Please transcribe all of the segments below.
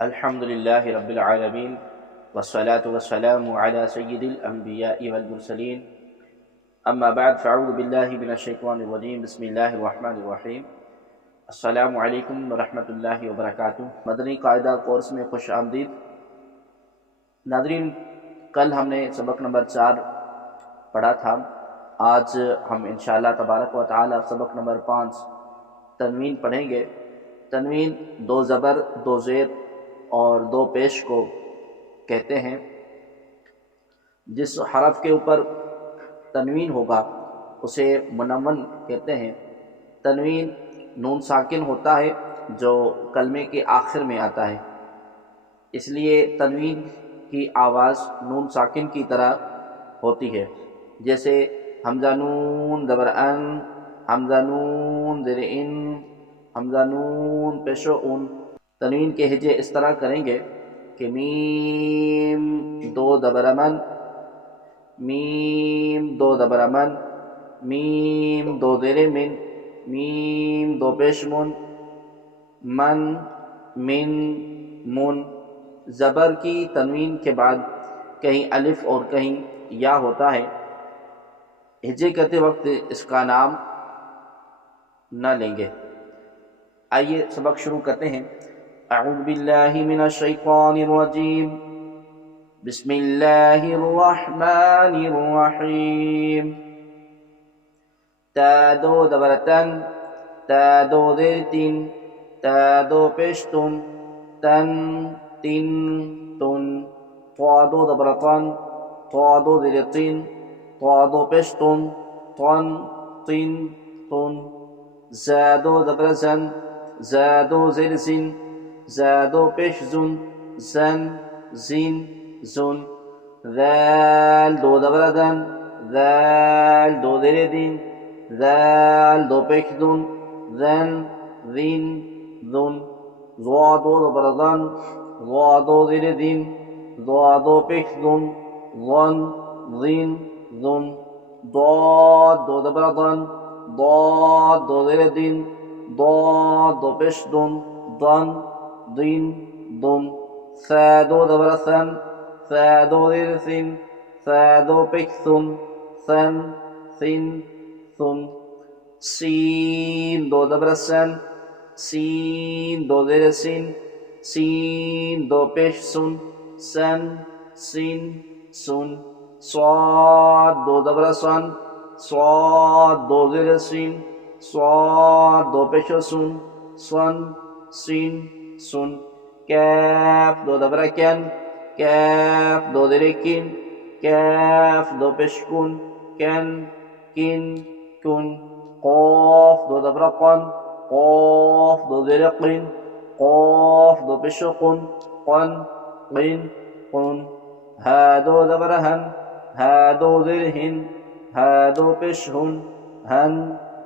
अल्हम्दुलिल्लाहि रब्बिल आलमीन वस्सलातु वस्सलामु अला सय्यिदिल अंबियाइ वल मुरसलीन अम्मा बाद फ़अऊज़ु बिल्लाहि मिनश शैतानिर रजीम बिस्मिल्लाहिर रहमानिर रहीम अस्सलामु अलैकुम व रहमतुल्लाहि व बरकातुहू। मदनी कायदा कोर्स में खुश आमदीद। नाज़रीन, कल हमने सबक नंबर 4 पढ़ा था। आज हम इंशाअल्लाह तबारक व तआला सबक नंबर 5 तनवीन पढ़ेंगे। तनवीन दो ज़बर, दो ज़ेर और दो पेश को कहते हैं। जिस हरफ के ऊपर तनवीन होगा उसे मुनव्वन कहते हैं। तनवीन नून साकिन होता है जो कलमे के आखिर में आता है, इसलिए तनवीन की आवाज़ नून साकिन की तरह होती है। जैसे हमज़ा नून ज़बर अन, हमज़ा नून ज़ेर इन, हमज़ा नून पेशो उन। तनवीन के हिजे इस तरह करेंगे कि मीम दो ज़बर मन, मीम दो ज़बर मन, मीम दो ज़ेर मिन, मीम दो पेश मुन, मन मिन मुन। ज़बर की तनवीन के बाद कहीं अलिफ और कहीं या होता है। हिजे करते वक्त इसका नाम न लेंगे। आइए सबक शुरू करते हैं। अऊज़ु बिल्लाहि मिनश शैतानिर रजीम, बिस्मिल्लाहिर रहमानिर रहीम। ता दो ज़बर तन, ता दो ज़ेर तीन, ता दो पेश तुन, तन तीन तुन। ता दो ज़बर तन, ता दो ज़ेर तीन, ता दो पेश तुन, तन तीन तुन। ज़ा दो ज़बर ज़न, ज़ा दो ज़ेर ज़िन, ज़ा दो पेश ज़ुन, ज़न ज़िन ज़ुन। ज़ाल दो ज़बर ज़न, ज़ाल दो ज़ेर दिन, ज़ाल दो पेश ज़ुन, ज़न ज़िन ज़ुन। ज़ा दो ज़बर ज़न, ज़ा दो ज़ेर दिन, ज़ा दो पेश ज़ुन, ज़न ज़िन ज़ुन। ضاد दो ज़बर ज़न, ضاد दो ज़ेर दिन, ضاد दो पेश दुन, ज़न दिन दुन। सा दो ज़बर सन, सा दो ज़ेर सिन, सा दो पेश सुन, सन सिन सुन। सीन दो ज़बर सन, सीन दो ज़ेर सिन, सीन दो पेश सुन, सन सिन सुन। स्वाद दो ज़बर सन, स्वाद दो ज़ेर सिन, स्वाद दो पेश सुन, सन सिन सुन। कैफ दो ज़बर कैन, कैफ दो ज़ेर किन, कैफ दो पेश कुन, कैन किन कुन। क़ाफ दो ज़बर क़न, क़ाफ दो ज़ेर क़िन, क़ाफ दो पेश कुन, क़न क़िन कुन। हा दो ज़बर हन, हा दो ज़ेर हिन, हा दो पेश हुन, हन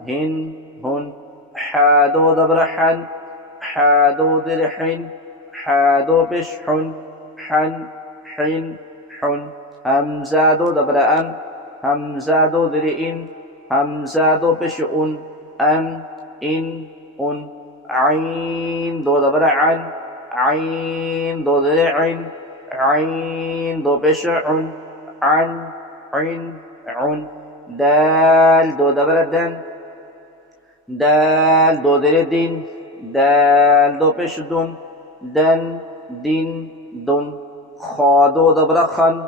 हिन हुन। हा दो ज़बर हन, हा दो ज़ेर हिन, हा दो पेश हुन, हन हिन हुन। हमज़ा दो ज़बर अन, हमज़ा दो ज़ेर इन, हमज़ा दो पेश उन, अन इन उन। आइन दो ज़बर अन, आइन दो ज़ेर इन, आइन दो पेश उन, अन इन उन। दाल दो ज़बर दन, दाल दो ज़ेर दिन, दाल दो पेश दुन, दन दिन दुन। खा दो ज़बर खन,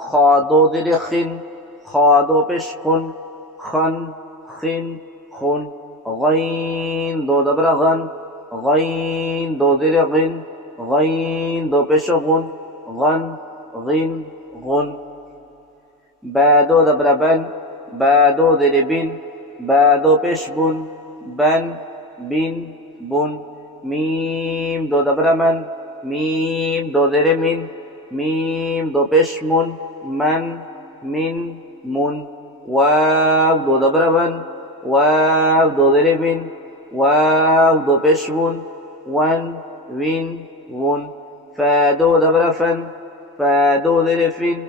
खा दो ज़ेर खिन, खा दो पेश खुन, खन खिन खुन। गईन दो ज़बर गन, गईन दो ज़ेर गिन, गईन दो पेश गुन, गन गिन गुन। बा दो ज़बर बन, बा दो ज़ेर बिन, बा दो पेश बुन, बन बिन बुन। मीम दो ज़बर मन, मीम दो ज़ेर मिन, मीम दो पेश मुन, मन मिन मुन। वाव दो ज़बर वन, वाव दो ज़ेर बिन, वाव दो पेश वुन, वन विन वुन। फा दो ज़बर फन, फा दो ज़ेर फिन,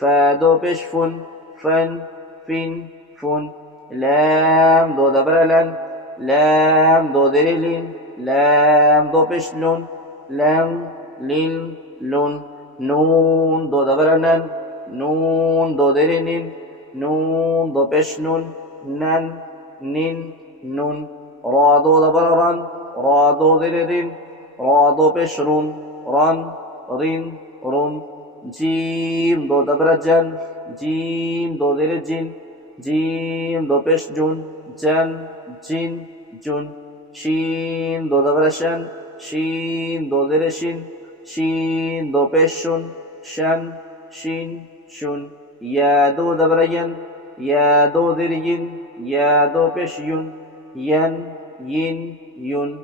फा दो पेश फुन, फन फिन फुन। लाम दो ज़बर लन, लाम दो ज़ेर लिन, लाम दो पेश Lun, lump lin lun nun do dabara nan nun do dere nin nun do pesh nun nan nin nun ra do dabara ran ra do dere rin ra do pesh run ran rin run jim do dabara jan jim do dere jin jim do pesh jun jan jin jun shin do dabara shan shin do dere shin shin do pesh shun shan shin shun ya do dabara yan ya do dere yin ya do pesh yun yan yin yun